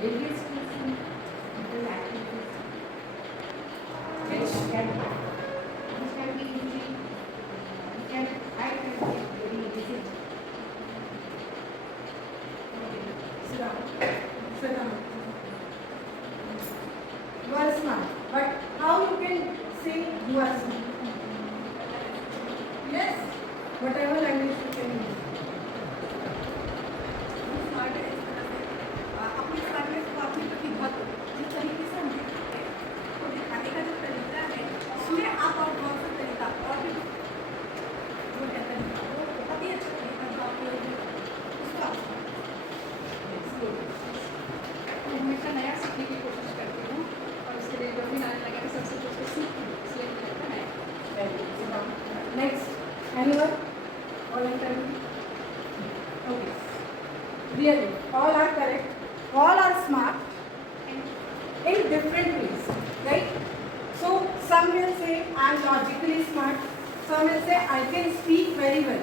various skills in mental activities which can be easily I can be very easy. Sit down. Sit down. You are smart, but how you can say you are smart? Yes, whatever language you can use. Smart है इस तरह से अपनी smartness को अपनी प्रतिभा को जिस तरीके से हम दिखाते हैं तो दिखाने का जो तरीका है उसमें आप और बहुत सा तरीका और भी जो है तरीका वो बहुत ही अच्छा तरीका जो आप उसको आप मैं हमेशा नया सीखने की कोशिश करती हूँ और उसके लिए जो भी नया लगा तो सबसे कुछ तो सीखती हूँ, इसलिए मुझे लगता है Very good. Sit down. Next, anyone? Voluntarily? Okay. Really, all are correct. All are smart in different ways, right? So some will say I am logically smart. Some will say I can speak very well.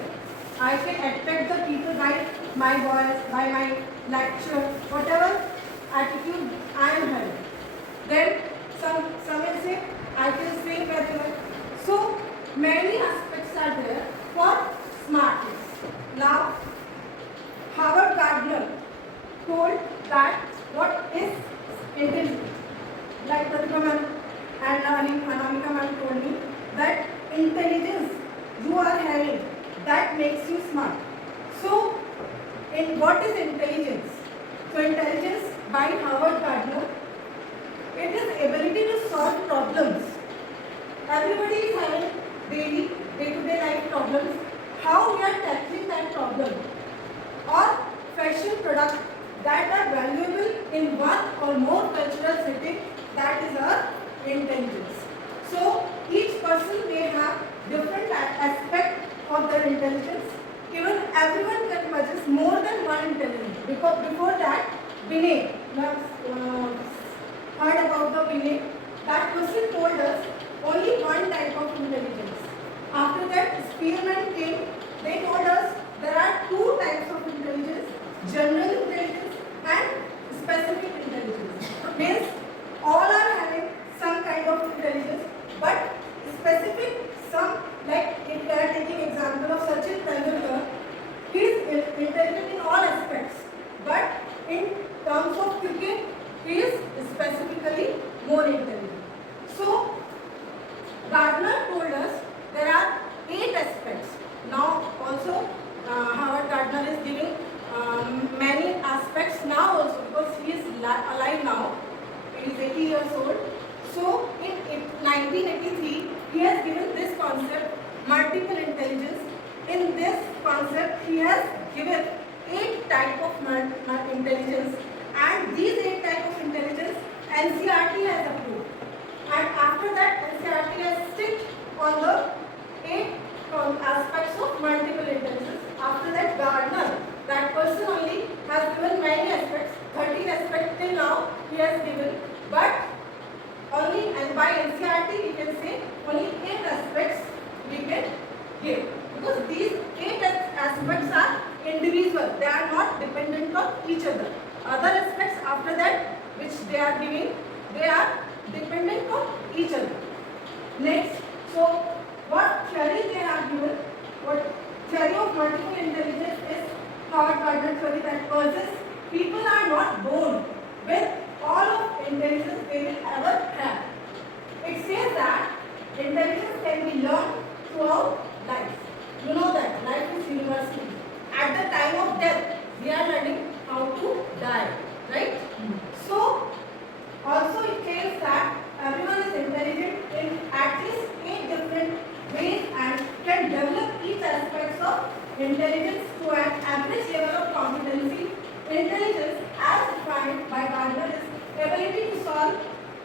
I can attract the people by my voice, by my lecture, whatever attitude I am having. Then some will say I can sing very well. So many aspects are there for smartness. Now, Howard Gardner told that what is intelligence. Like Pratima ma'am and Anamika ma'am told me that intelligence you are having that makes you smart. So, in what is intelligence? So, intelligence by Howard Gardner, it is ability to solve problems. Everybody is having daily, day-to-day life problems. How we are tackling that problem, or fashion products that are valuable in one or more cultural setting, that is our intelligence. So each person may have different aspect of their intelligence. Even everyone can possess more than one intelligence. Because before that, Binet, you have heard about the Binet. That person told us only one type of intelligence. After that, Spearman came. They told us there are two types of intelligence: general intelligence and specific intelligence. Means all are having some kind of intelligence, but specific some, like if we are taking example of Sachin Tendulkar, he is intelligent in all aspects, but in terms of cricket, he is specifically more intelligent. So Gardner told us there are 8 aspects. Now also Howard Gardner is giving many aspects now also, because he is alive now. He is 80 years old. So in 1983 he has given this concept, multiple intelligence. In this concept he has given 8 type of intelligence, and these 8 type of intelligence NCERT has approved. And after that, NCERT has stick on the 8 aspects of multiple intelligence. After that, Gardner, that person only, has given many aspects, 13 aspects till now he has given, but only, and by NCERT we can say only 8 aspects we can give, because these 8 aspects are individual, they are not dependent on each other. Other aspects after that which they are giving, they are dependent on each other. Next, so what theory they have given, what theory of multiple intelligence is Howard Gardner theory, that possess people are not born with all of intelligence they will ever have. It says that intelligence can be learned throughout life. You know that life is universal. At the time of death, we are learning how to die, right? So also it says that everyone is intelligent in at least 8 different ways and can develop each aspect of intelligence to an average level of competency. Intelligence as defined by Gardner is ability to solve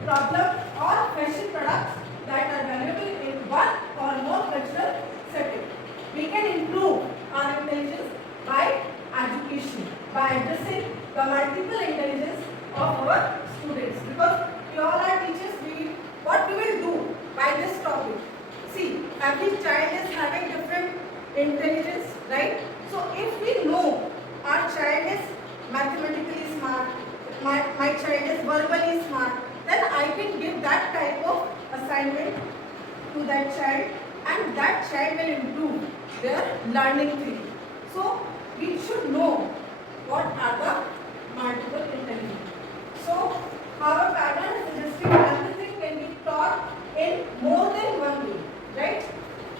problems or fashion products that are valuable in one or more cultural settings. We can improve our intelligence by education, by addressing the multiple intelligence of our students, because we all are teachers. What we will do by this topic, see, every child is having different intelligence, right? So if we know our child is mathematically smart, might child is verbally smart, then I can give that type of assignment to that child, and that child will improve their learning thing. So we should know what are the multiple intelligence. So our pattern is suggesting everything can be taught in more than one way, right?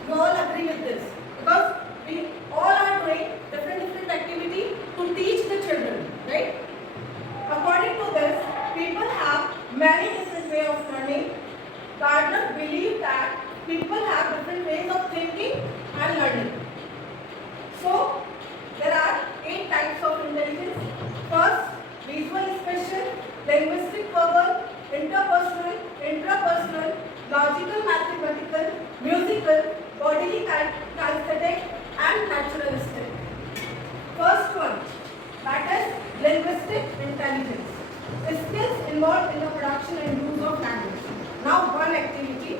You all agree with this because we all are doing different activity to teach the children, right? According to this, people have many different ways of learning. Gardner believed that people have different ways of thinking and learning. So there are 8 types of intelligence. First, visual spatial, linguistic verbal, interpersonal, intrapersonal, logical mathematical, musical, bodily kinesthetic, and naturalistic. First one, that is linguistic intelligence. Skills involved in the production and use of language. Now one activity.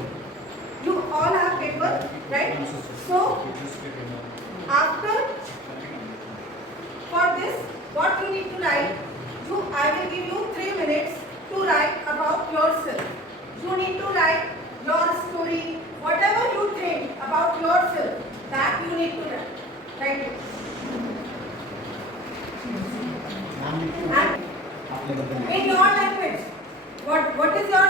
You all have paper, right? So after, for this, what you need to write? I will give you 3 minutes to write about yourself. You need to write your story, whatever you think about yourself, that you need to write. Write it. And in your language, what is your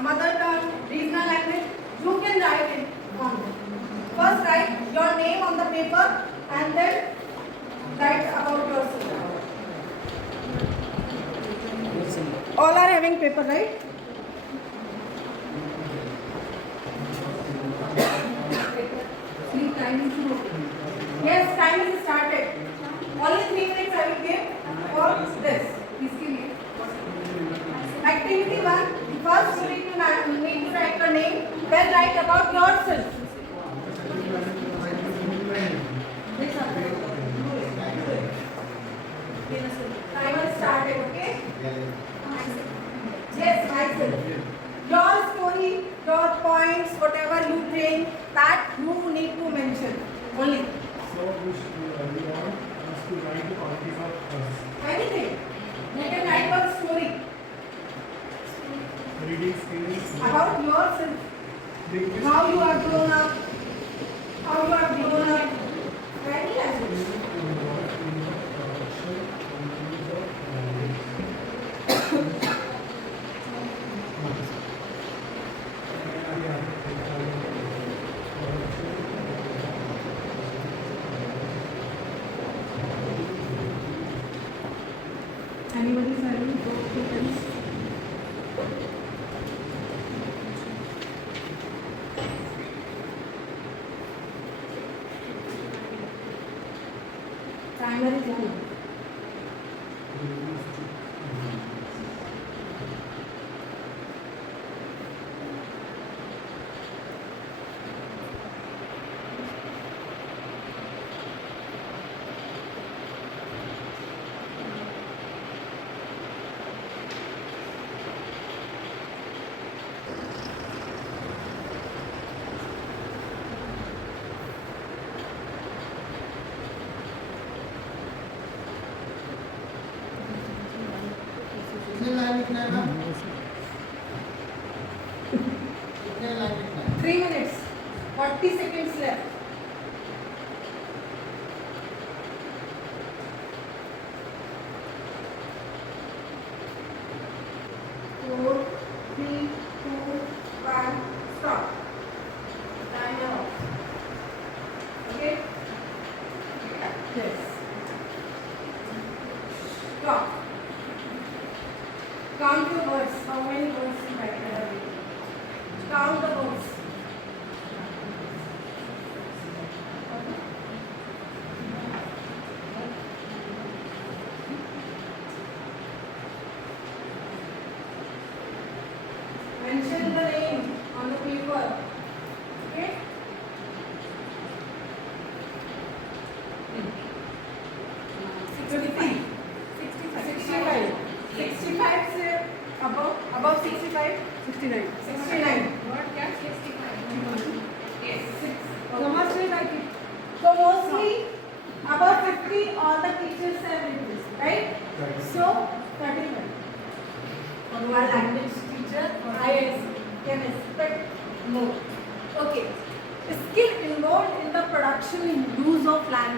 mother tongue, regional language? You can write it on it. First write your name on the paper and then write about yourself. All are having paper, right? Yes, time is started. Only 3 minutes I will give for this. Activity 1. First you need to write your name. Then write about yourself. Timer started, okay? Yes, myself. Your story, your points, whatever you think, that you need to mention only. So we want us to write the qualities of us. Anything. You can write your story Reading skills. about yourself. Linguistic. How you are grown up. How you are grown up. Any language. Anybody having those Timer is on. कितने line लिखना है ma'am? कितने line लिखना है? 3 minutes. 40 seconds left. Four, three, two, one, stop. Timer off. Okay? Yes. Stop. Count your words. How many words you write? Count the words. Mention the name on the paper. Okay? Sixty-five. 65 से above 65. 69. 69. What can 65? Yes. So much we like it. So mostly above 50 all the teachers have written, right? So 35.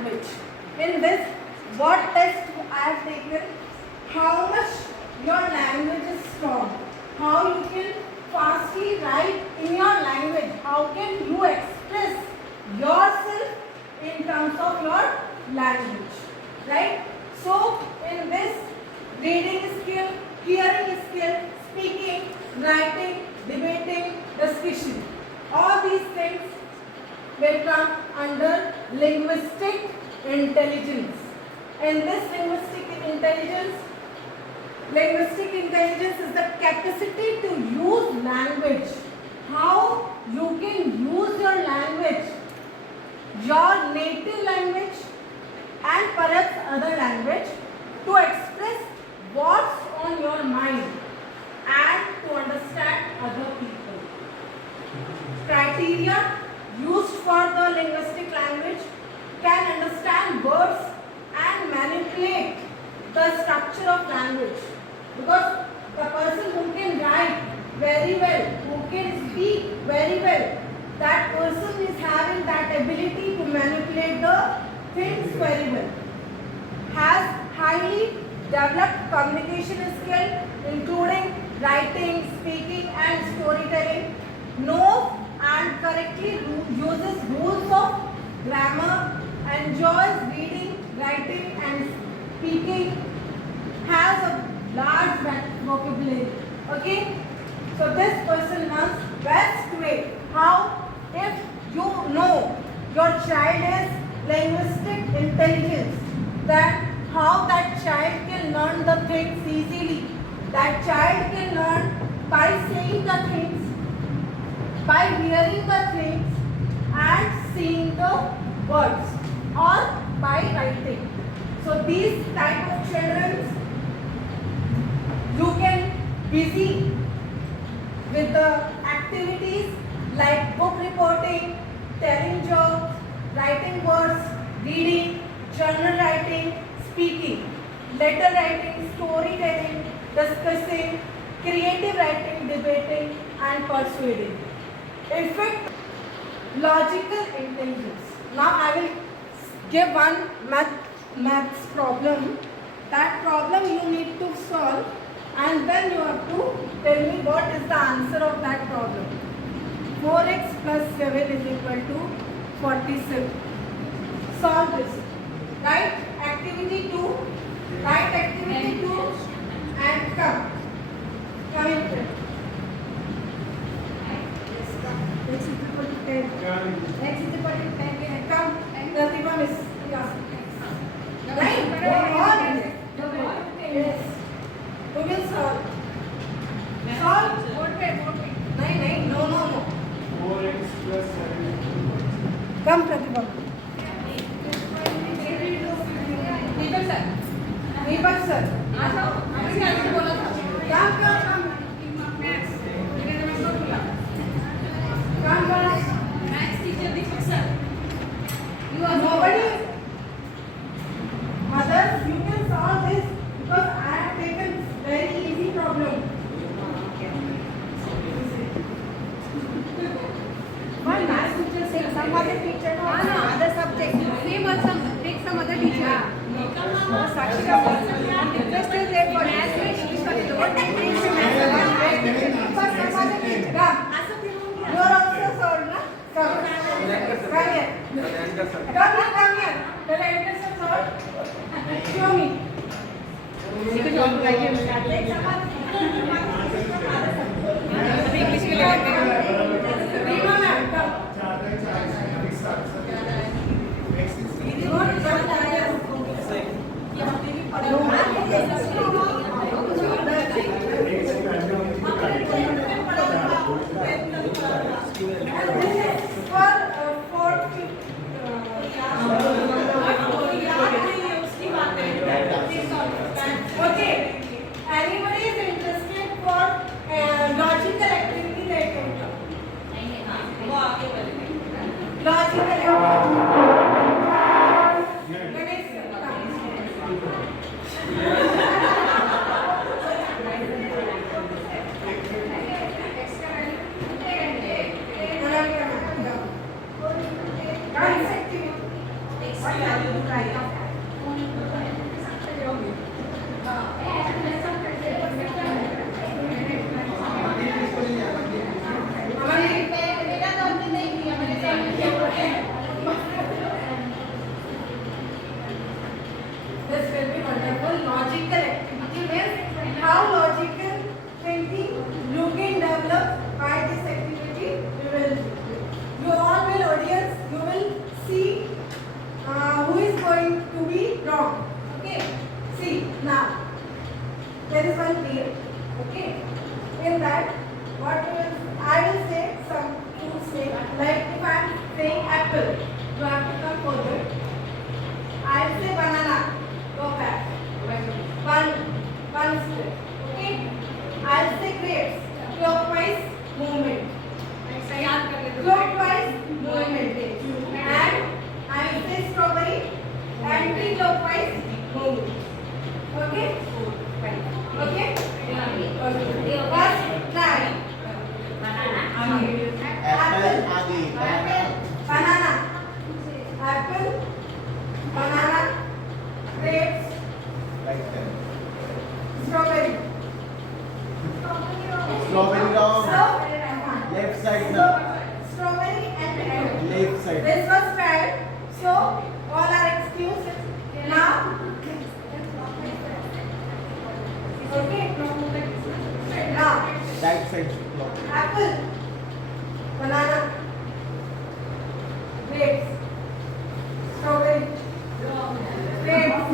language. In this, what test I have taken? How much your language is strong. How you can fastly write in your language. How can you express yourself in terms of your language. Right? So, in this, reading skill, hearing skill, speaking, writing, debating, discussion. All these things will come under linguistic intelligence. In this linguistic intelligence is the capacity to use language. How you can use your language, your native language and perhaps other language to express what's on your mind and to understand other people. Criteria used for the linguistic language can understand words and manipulate the structure of language, because the person who can write very well, who can speak very well, that person is having that ability to manipulate the things very well, has highly developed communication skill including writing, speaking and storytelling, knows and correctly uses rules of grammar, enjoys reading, writing and speaking, has a large vocabulary. Okay? So this person learns best way. How? If you know your child is linguistic intelligence, then how that child can learn the things easily. That child can learn by saying the things, by hearing the things and seeing the words, or by writing. So these type of children, you can busy with the activities like book reporting, telling jokes, writing words, reading, journal writing, speaking, letter writing, storytelling, discussing, creative writing, debating and persuading. In fact, logical intelligence. Now I will give one maths problem. That problem you need to solve and then you have to tell me what is the answer of that problem. 4x plus 7 is equal to 47. Solve this. Write activity 2. Write activity 2 and come. Come in here. X is equal to 10. X is equal to 10. Come. Pratibha miss. Yeah. Right? Go on. Yes. We will solve. Solve. नहीं, no. 4x plus 7. Come Pratibha. Deepak sir Nobody, mothers, you can solve this because I have taken very easy problem. Why maths teacher say some other teacher no other subject? Same also take some other teacher. Sakshi ka interest is there for maths and English for the lower For some other teacher. You are also solved, na? Come here. Come here. The letters are solved. Show me. Rima ma'am, come. Okay. Anybody is interested for logical activity they can come. Logical activity. Ganesh sir, come. how logical thinking you can develop by this activity you will do. You all will audience, you will see who is going to be wrong. Okay. See now. There is one game. Okay. In that, what will I will say some fruits name. Like if I am saying apple, you have to come forward. I will say banana. Go back. One step. Okay. I will say grapes. Clockwise movement. Clockwise movement. And I will say strawberry. Anti-clockwise movement. Okay. Okay. First try. Apple आगे Banana. Apple. Banana. Grapes. right there. Strawberry. Strawberry wrong. Left side now. Strawberry and Left side. this was fair. So all are excused. Now. Okay. Now. Right side should block. Apple. Banana. Grapes. Strawberry. Grapes.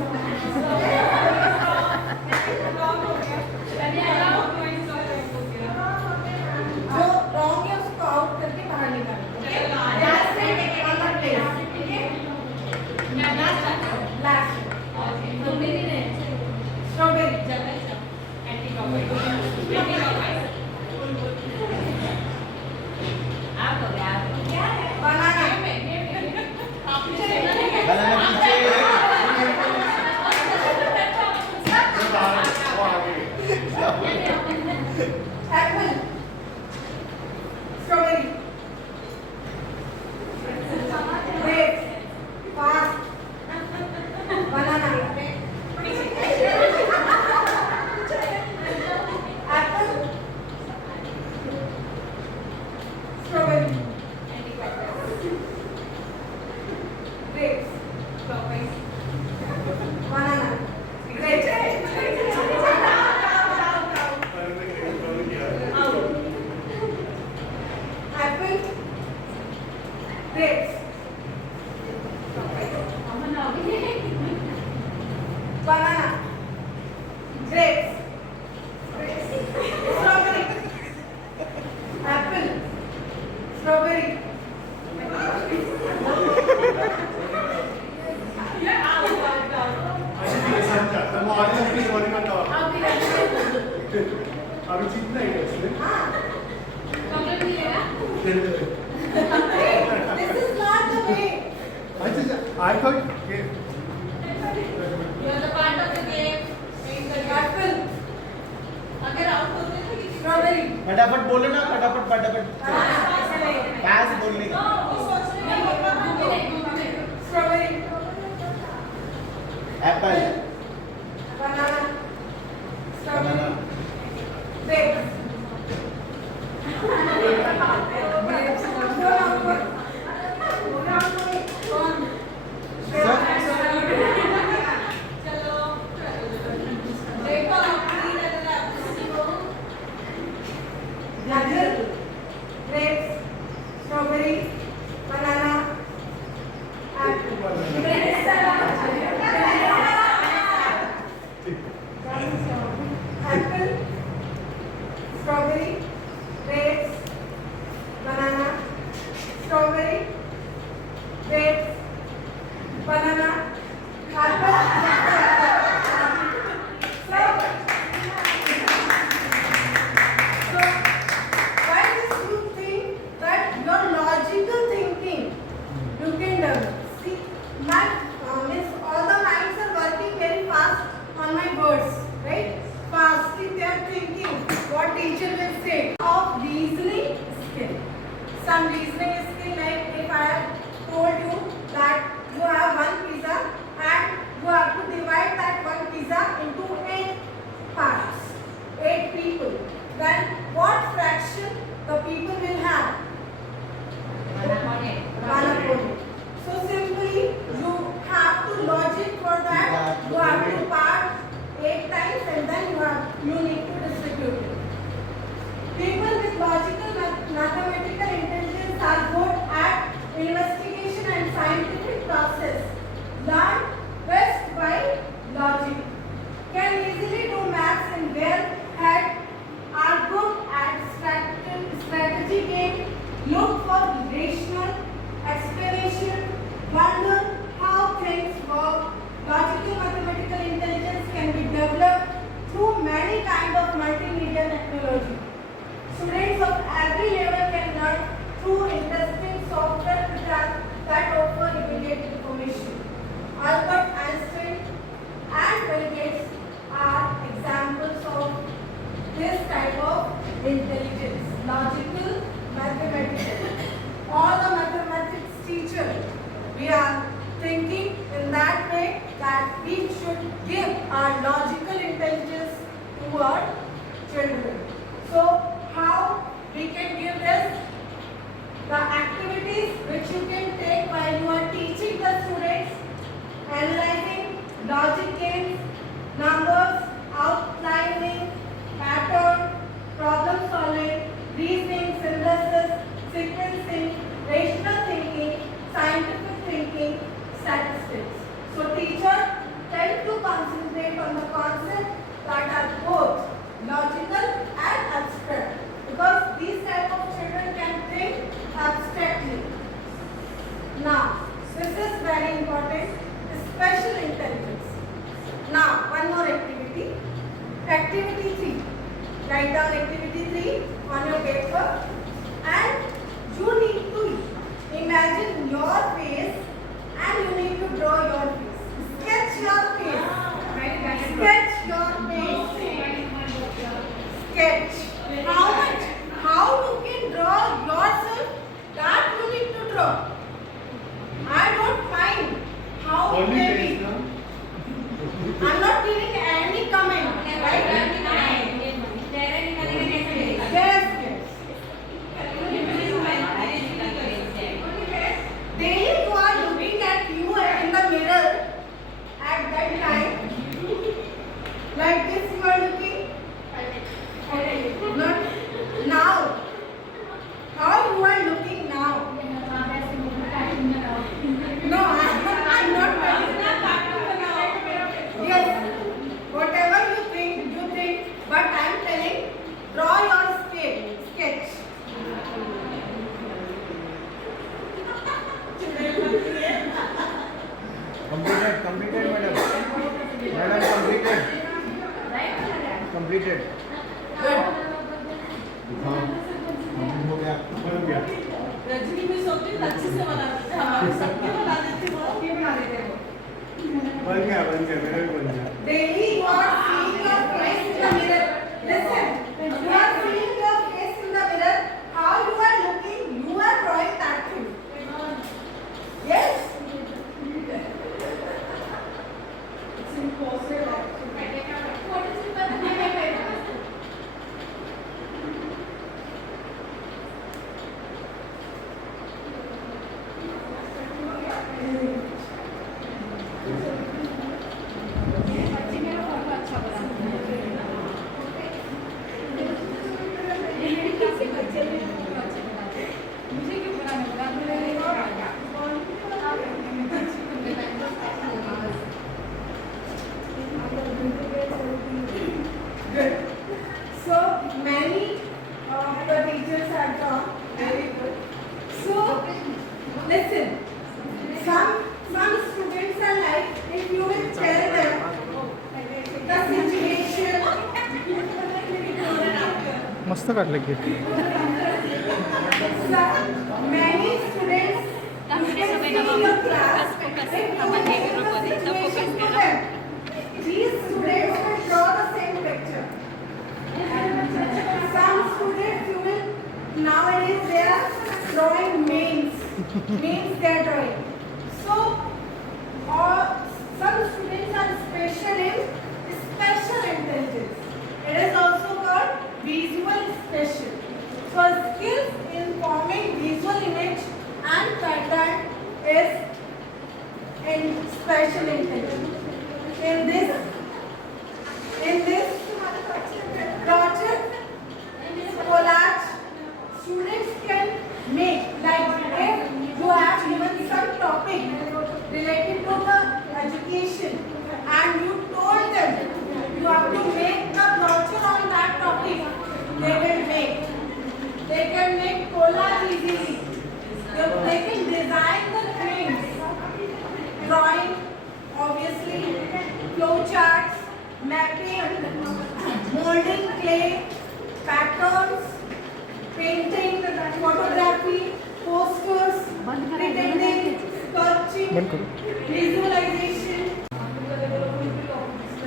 जो wrong है उसको out करके बाहर निकालो. Okay? Last set on the place. Okay? Last. Strawberry. Banana. Banana पीछे. Apple. Strawberry. Grapes. Fast. Banana. Apple. Strawberry. Grapes. Banana. Grapes. Apple. Grapes. Banana. Grapes. Strawberry. Apple. Strawberry. अभी जीतना ही है इसमें. हाँ. Hey, This is not the way. I thought ये Apple. Strawberry. फटाफट बोलो ना फटाफट पास बोलने की. Strawberry. Apple. Banana. Strawberry. Banana. Grapes. Grapes. their head, are good at strategy game, look for rational explanation, wonder how things work. Logical mathematical intelligence can be developed through many kinds of multimedia technology. Students of every level can learn through interesting software that offer immediate information. Albert Einstein and Bill Gates are examples of this type of intelligence, logical, mathematical. All the mathematics teachers, we are thinking in that way that we should give our logical intelligence to our children. So, how we can give this? The activities which you can take while you are teaching the students, analyzing, logic games, numbers, outlining, pattern, problem solving, reasoning, synthesis, sequencing, rational thinking, scientific thinking, statistics. So teachers tend to concentrate on the concepts that are both logical and abstract, because these type of children can think abstractly. Now, this is very important, special intelligence. Now, one more activity. Activity 3. Write down activity 3 on your paper, and you need to imagine your face and you need to draw your face. Sketch your face. Sketch your face. Sketch. How much? How you can draw yourself, that you need to draw. I don't find how it may be. I'm not giving any comment. Right? Yes, yes. Daily you are looking at you in the mirror at that time. Like this you are looking. Not now. How you are looking now? No, I'm not telling. Yes, whatever you think, but I'm telling, draw your sketch. Completed, madam. Madam, completed. Good. हाँ, हो गया, बन गया। रजनी भी सोचती है अच्छे से बनाती है, हमारे सबके बना देती है, वो बना देते हो। बन गया, मेरा भी बन गया। Daily you are seeing your face in the mirror. Listen, you are seeing your face in the mirror. How you are looking, you are drawing that thing. Yes? It's impossible. Good. So many of the teachers have come. Very good. So listen. Some students are like, if you will tell them the situation. मस्त काढलं की Many students in your class, if you will tell the situation to them, these students will draw the same picture. Some students you will nowadays they are drawing memes they are drawing. So some students are special in special intelligence. It is also called visual special. So skills in forming visual image and pattern is in special intelligence. In this project, collage, students can make, like if you have given some molding clay, patterns, painting, photography, posters, pretending, sculpting, visualization.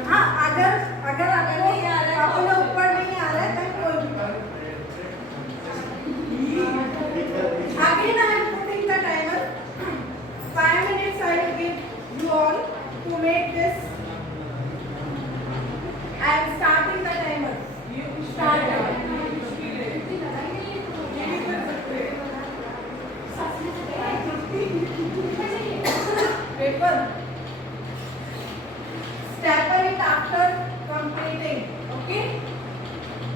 हाँ अगर आपको अपने ऊपर नहीं आ रहा है तो कोई भी करो. Again I am putting the timer. 5 minutes I will give you all to make this. I am starting the timer. You start. Paper. Staple it after completing. Okay?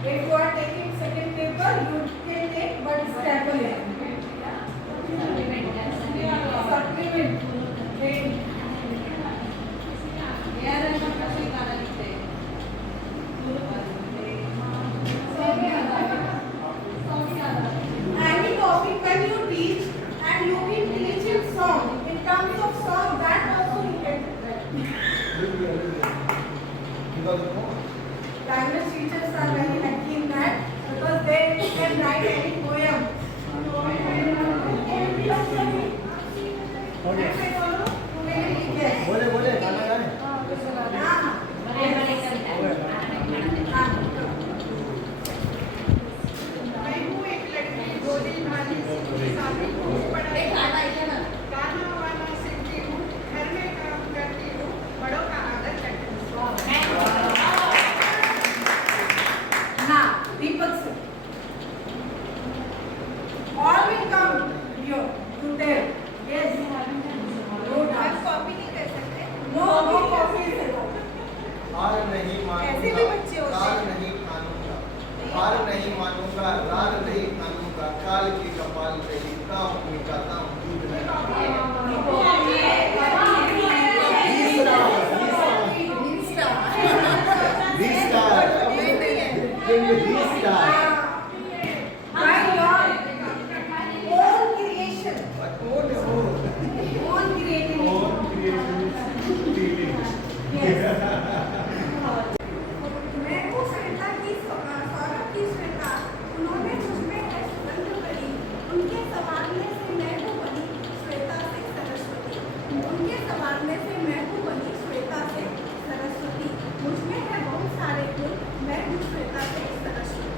If you are taking second paper, you can take but staple it. Supplement. Paint. Any topic when you teach and you can teach in song, in terms of song, that also you can do. Language teachers are very lucky in that because they can write any poem. Yes. बोले बोले गाना गाने मैं हूँ एक लड़की गोदी भाली सामने खूब पढ़ा गाना वाना सीखती हूँ घर में काम करती हूँ बड़ों का आदर करती हूँ. Now, Deepak sir. All will come here to tell. Yes. No doubt. Copy नहीं कर सकते. No copy. हार नहीं ऐसे भी बच्चे मानूंगा होते हैं. हार नहीं मानूंगा हार नहीं मानूंगा रार नहीं मानूंगा काल की कपाल पे लिखता हूँ मिटाता हूँ दूध नहीं By your own creation, own creativity. Yes. मैं वो श्वेता की सौरभ की श्वेता, उन्होंने मुझमें है सुगंध भरी, उनके संवारने से मैं हूँ बनी श्वेता से सरस्वती, उनके संवारने से मैं हूँ बनी श्वेता से सरस्वती, मुझमें है बहुत सारे गुण, मैं हूँ श्वेता से Saraswati.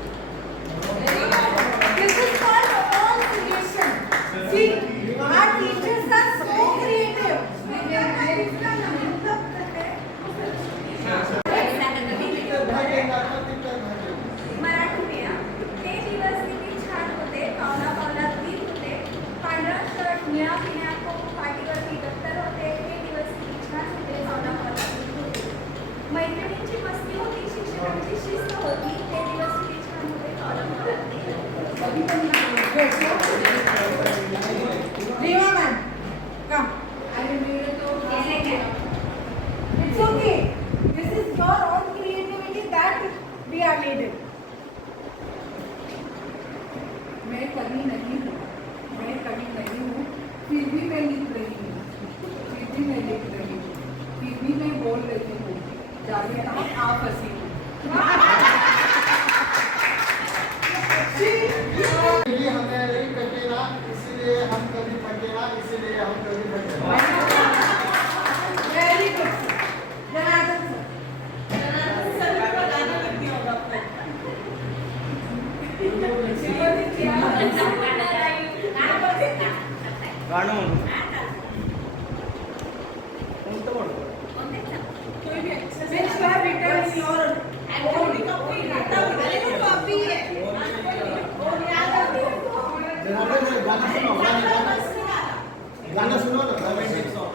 This is called own creation. See, our teachers are so creative. Shweta का इसका मतलब है मराठी में ते दिवस किती छान होते, पावला पावलात गीत होते, पांढरा शर्ट निळा पिण्याको पाठीवरती दप्तर होते, ते दिवस किती छान होते, पावला पावलात गीत होते, मैत्रिणींची मस्ती होती, शिक्षकांची शिस्त होती, ते दिवस किती छान होते, पावला पावलात गीत होते. Rima ma'am, come. It's okay. This is your own creativity that we are needed. मैं कवि नहीं हूँ, फिर भी मैं लिख रही हूँ, फिर भी मैं बोल रही हूँ, जाने कहाँ आप हंसी हूँ. इसलिए हमें नहीं कटेना इसलिए हम कभी फटेना इसलिए हम कभी फटेना Very good. Janardhan sir. गाणं म्हणू कोणतं म्हणू Which you have written in your own Janardan भाई गाना सुनो ना रोमांटिक सॉन्ग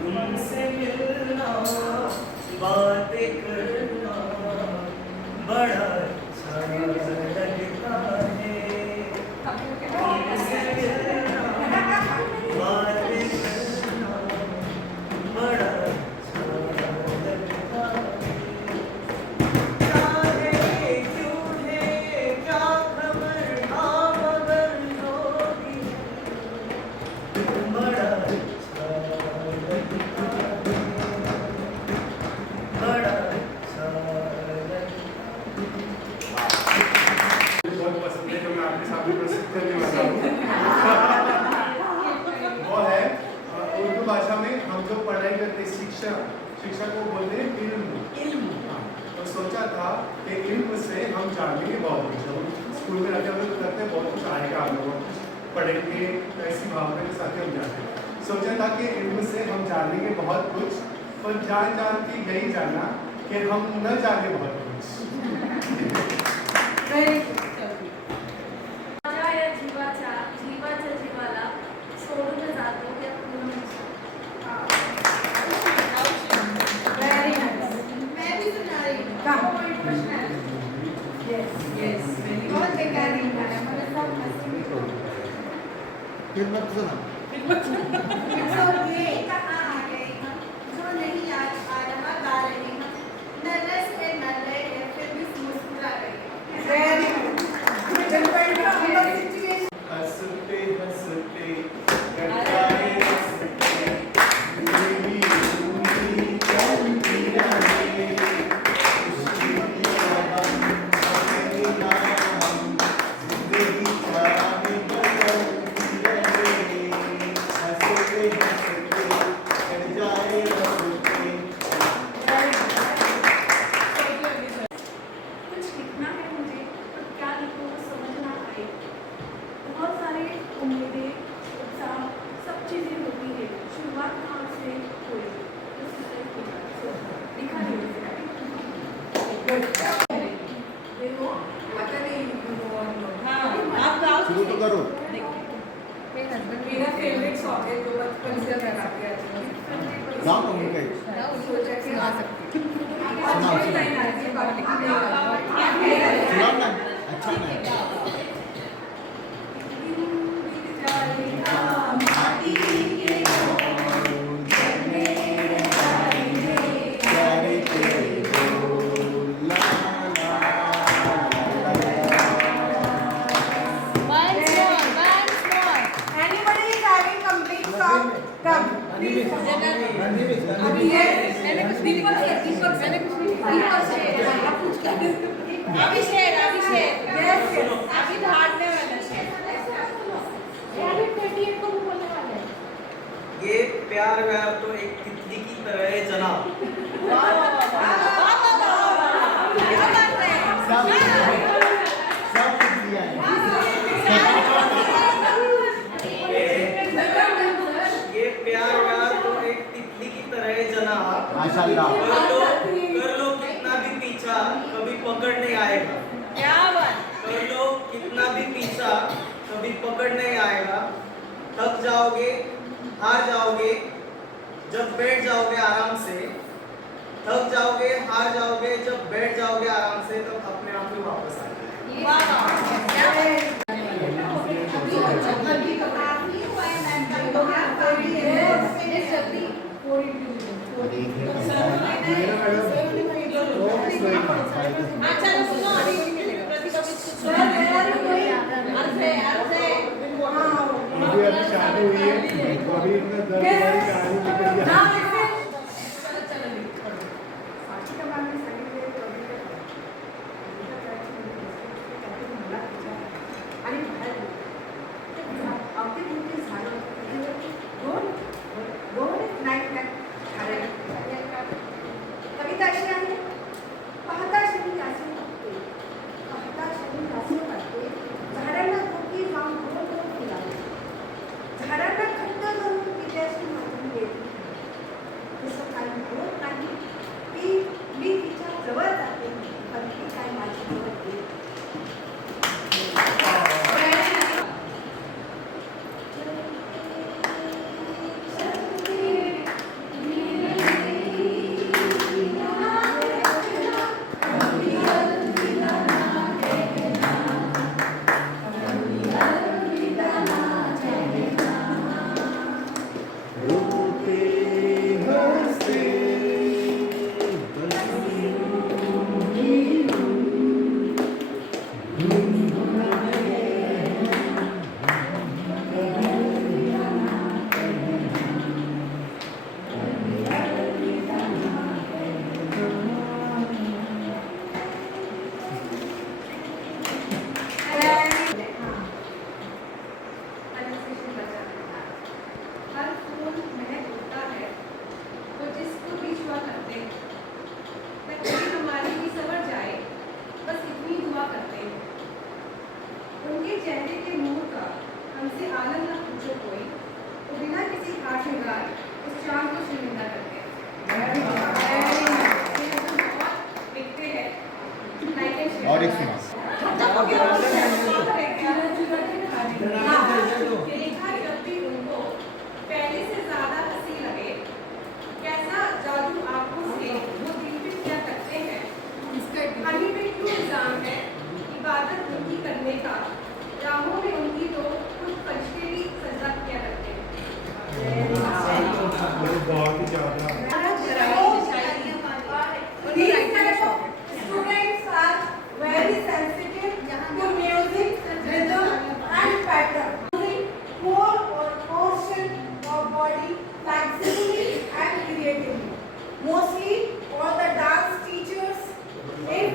तुमसे मिलना बातें करना बड़ा अच्छा लगता है तुमसे मिलना बातें करना बड़ा अच्छा लगता है शिक्षा को बोलते हैं इल्म। हाँ, तो सोचा था कि इल्म से हम जानेंगे बहुत कुछ। हम स्कूल में रहते हुए करते हैं बहुत कुछ आएगा, आप लोगों पढ़ेंगे, ऐसी भावना के साथ हम जाते हैं। सोचा था कि इल्म से हम जानेंगे बहुत कुछ, पर जान के यही जाना कि हम न जाने बहुत कुछ। माझ्या या जीवाच्या जीवाला सोडून जातो त्या पूर्ण Very nice. मैं भी सुना रही हूँ। Come. वो एक प्रश्न है। Yes. बहुत बेकार नहीं है, मतलब सब हंसी में तो। फिर मत सुना। ये कहाँ आ गए हम, जो नहीं आ रहा गा रहे हम, नर्वस है नर रहे हैं, फिर भी मुस्कुरा रहे हैं। Very nice. Depend on the situation. हंसते हंसते कट जाए हंसते, मेरी उंगली चलती रहे, उसकी हम अपने नाम, जिंदगी चाहे बदलती रहे, हंसते हंसते कट जाए हंसते। कुछ लिखना है मुझे, पर क्या लिखूं वो समझ ना आए। बहुत सारे उम्मीदें, उत्साह, सब चीज़ें होती है। शुरुआत कहाँ से हुई, लिखा नहीं देखो आता नहीं आप गाओ शुरू तो करो। मेरा फेवरेट सॉन्ग है जो बचपन से मैं गाती आती हूँ। गाओ तुम कहीं। सोचा कि गा सकती हूँ। सुनाओ, अच्छी सुनाओ। लाइन आ रही है, बाकी नहीं गा सुनाओ ना, अच्छा ना। प्यारे तेरे बोल, ला ला Anybody is having complete song? Come. अभी ये दीपक है, दीपक से अभिषेक Yes, yes. अभी धारने वाला शेर। ये प्यार व्यार तो एक तितली की तरह है जनाब। सब कुछ लिया है। ये प्यार व्यार तो एक तितली की तरह है जनाब। माशाल्लाह। कर लो कितना भी पीछा, कभी पकड़ नहीं आएगा। क्या बात। कर लो कितना भी पीछा, कभी पकड़ नहीं आएगा। थक जाओगे, हार जाओगे, जब बैठ जाओगे आराम से। थक जाओगे, हार जाओगे, जब बैठ जाओगे आराम से, तब अपने आप में वापस आ जाएगा। अच्छा तो सुनो अभी प्रतिभा मुझे अभी शादी हुई है, अभी इतना दर्द वाली कहानी निकल गया। कविता अशी आहे, पाहता शरीर असे वाटते, पाहता शरीर असे वाटते, झाडांना धोकी जाऊन गोल गोल फिरावे, झाडांना खट्ट धरून पित्याशी माजून येते, आनंद न पूछो कोई, तो बिना किसी खास श्रृंगार उस चांद को शर्मिंदा करते हैं। लिखते हैं और एक सुना। देखा जब भी उनको पहले से ज्यादा हंसी लगे, कैसा जादू आंखों से वो दिल पे किया करते हैं। अभी पे क्यों इल्जाम है इबादत उनकी करने का, राहों में उनकी तो खुद फरिश्ते भी सजदा किया करते हैं। बहुत ही ज्यादा Students are very sensitive to music, rhythm and pattern. Using whole or portion of body flexibly and creatively. Mostly all the dance teachers, if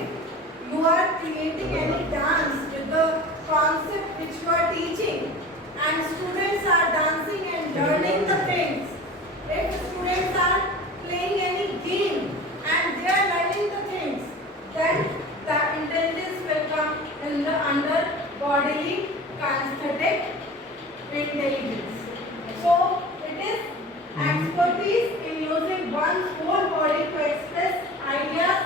you are creating any dance with the concept which you are teaching and students are dancing and learning the things, if students are playing any game and they are learning the things, then the intelligence will come in the under bodily kinesthetic intelligence. So it is expertise in using one's whole body to express ideas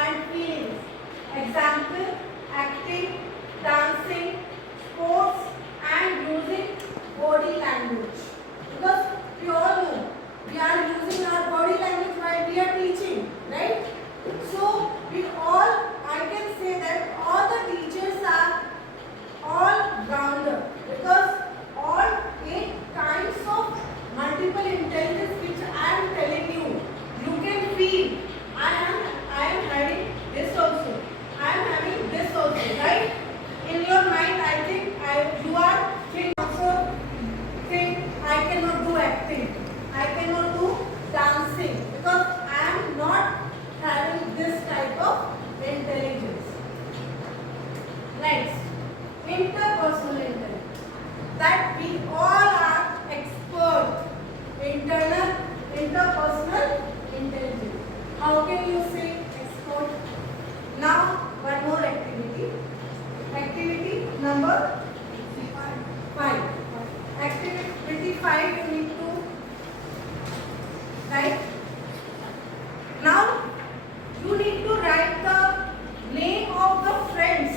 and feelings. Example, acting, dancing, sports and using body language. Because we all know we are using our body language while we are teaching, right? So we all, I can say that all the teachers are all rounder because all 8 kinds of multiple intelligence which I am telling you, you can feel. I am having this also. I am having this also, right? In your mind, I think you are think I cannot do acting. I cannot do dancing because I am not having this type of intelligence. Next, interpersonal intelligence. That we all are expert. Interpersonal intelligence. How can you say expert? Now, one more activity. Activity number 5. Activity 5 you need to write. Now you need to write the name of the friends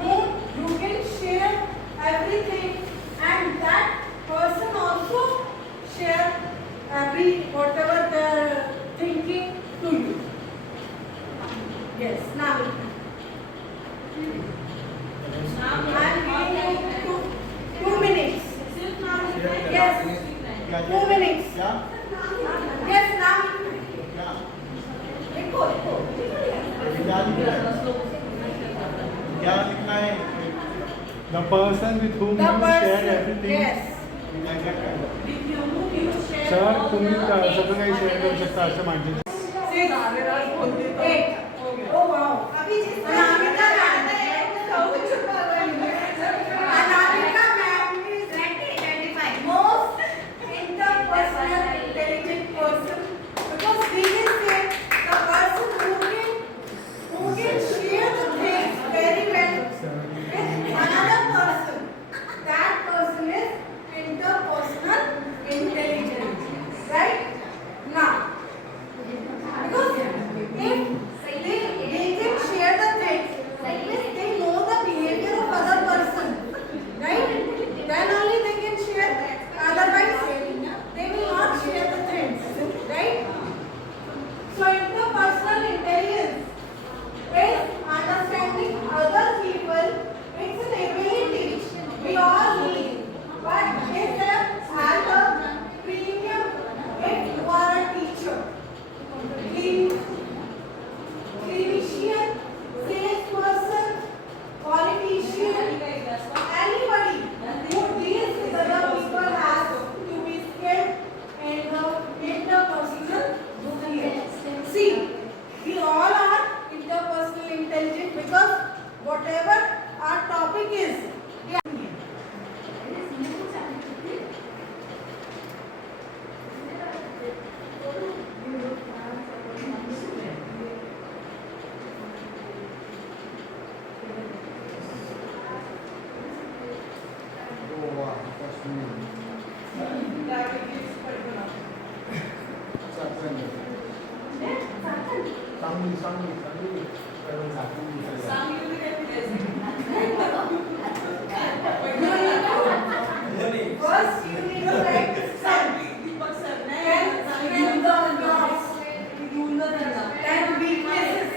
whom you can share everything and that person also share every whatever they are thinking to you. Yes, now I am giving you 2 minutes. Yes, 2 minutes. क्या Yes, now. क्या Record. क्या लिखना है? क्या लिखना है? The person with whom The you share person. everything. Yes. क्या क्या करना? सर तुम्ही सगळं काही शेअर करू शकता असं मानते 6, 8. Oh wow. अभी जिस अनामिका मैम है Anamika ma'am is most interpersonal intelligent person because we can say the person who can share the things very well with another person. That person is interpersonal intelligence. Right? Now, because if they can share the things First, you need to write sun. Then and weaknesses.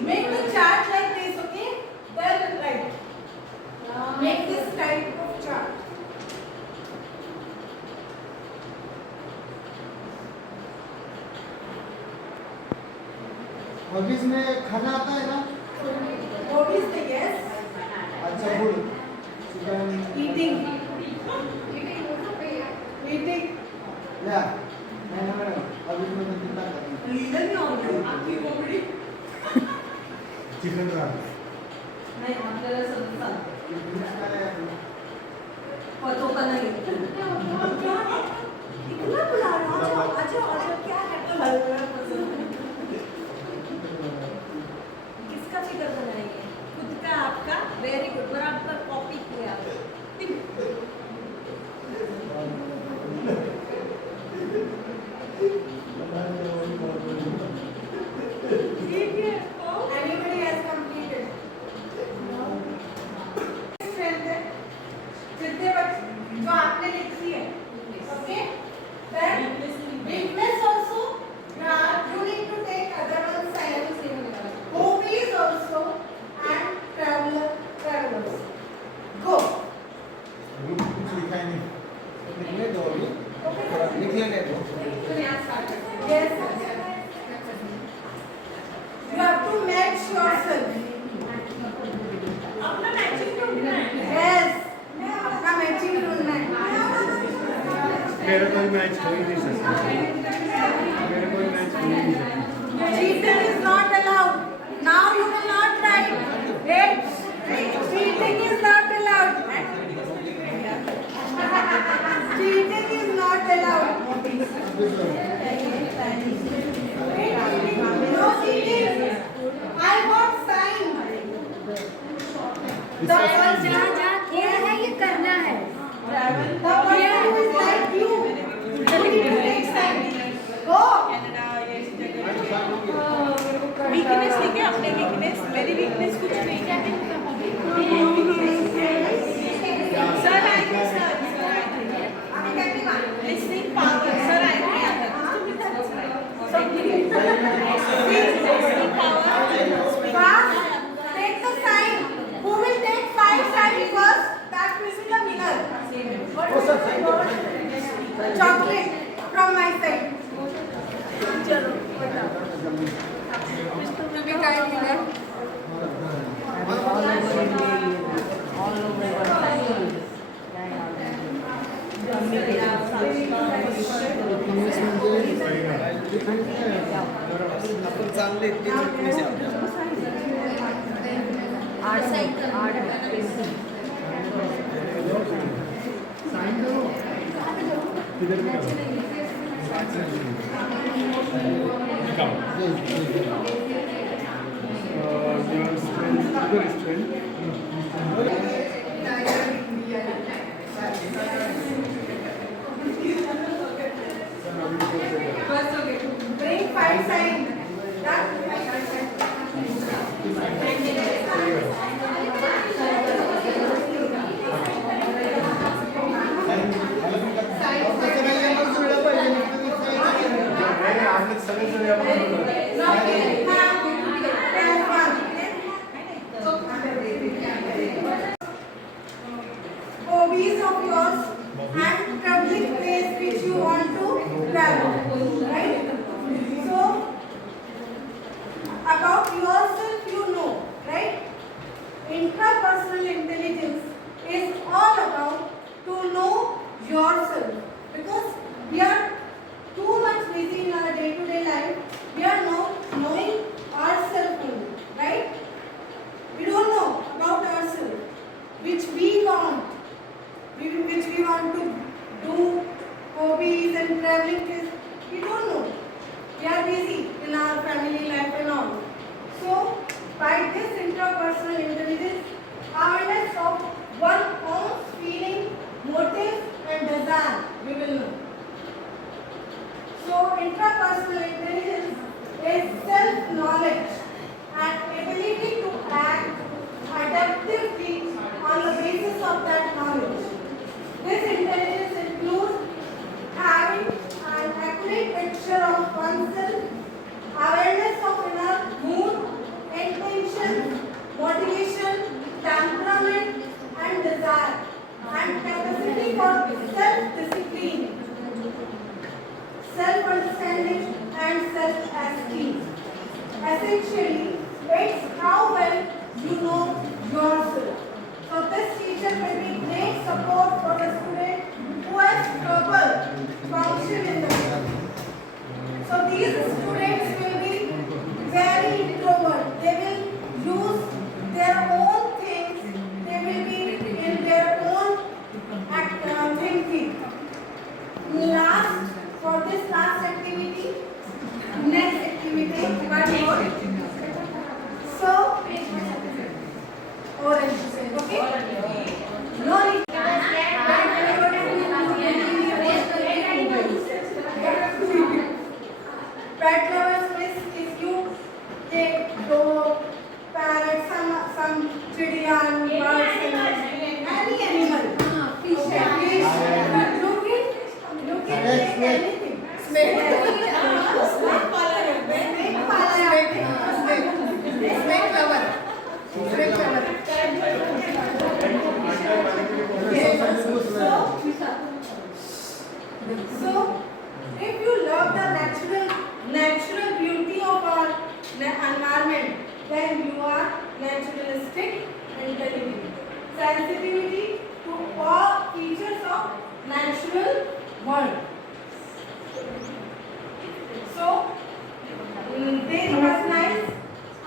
Make the chart like this, okay? Then write. Make this type of chart. Hobbies में खाना आता है ना? Hobbies the yes. अच्छा good chicken Eating. Eating. या मैंने madam hobbies में मैं कितना करती हूँ चिकन रान इतना बुला रहा हूँ अच्छा अच्छा क्या है किसका फिगर बनाइए खुद का आपका वेरी गुड बराबर कॉपी किया ठीक है Anybody has completed? Strength है जितने बच्चे जो आपने लिखी है, okay? Then weakness also. You need to take other ones science. Hobbies also and travelers. Go. कुछ लिखा ही नहीं लिखने दो अभी लिख लेने दो Yes. You have to match yourself. अपना मैचिंग ढूंढना है Yes. आपका मैचिंग ढूंढना है. मेरा कोई मैच हो ही नहीं सकता मेरा कोई मैच हो ही नहीं सकता Cheating is not allowed. Now you will not write. Cheating is not allowed. Cheating is not allowed. No cheating. I want sign. The one जहाँ खेल है ये करना है the one who is like you. You need to take sign. Go. Weakness लिखे अपने weakness मेरी weakness कुछ नहीं है sir I think sir listening power sir I think listening power Fast. Take the sign. Who will take 5 signs first? That will be the winner. Chocolate from my side. To be kind winner. आपण चांगले ते weakness आहे First, okay. Bring 5 signs. आपने सगळे Now, essentially, it's how well you know yourself. So this teacher will be great support for the student who has trouble function in the world. So these students will be very introvert. They will use their own things. They will be in their own thinking. Last, for this last activity, next activity, one more. So, orange, okay? No need. Pet lovers means if you take dog, parrot, some chidiyan, birds, any animal, fish, look at anything. Snake So, if you love the natural beauty of our environment, then you are naturalistic intelligent. Sensitivity to all features of natural world. So, they recognize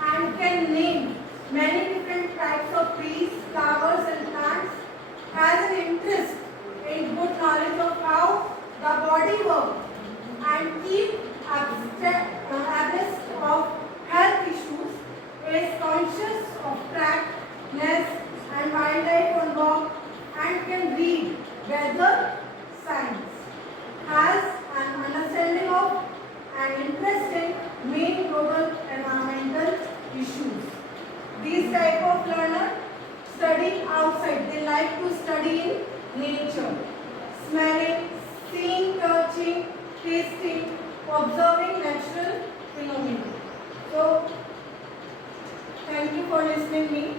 and can name many different types of trees, flowers and plants, has an interest in good knowledge of how the body works and keep abreast of health issues, is conscious of tractness and wildlife on walk and can read weather science, has an understanding of and interest in main global environmental issues. These type of learner study outside. They like to study in nature, smelling, seeing, touching, tasting, observing natural phenomena. So, thank you for listening to me.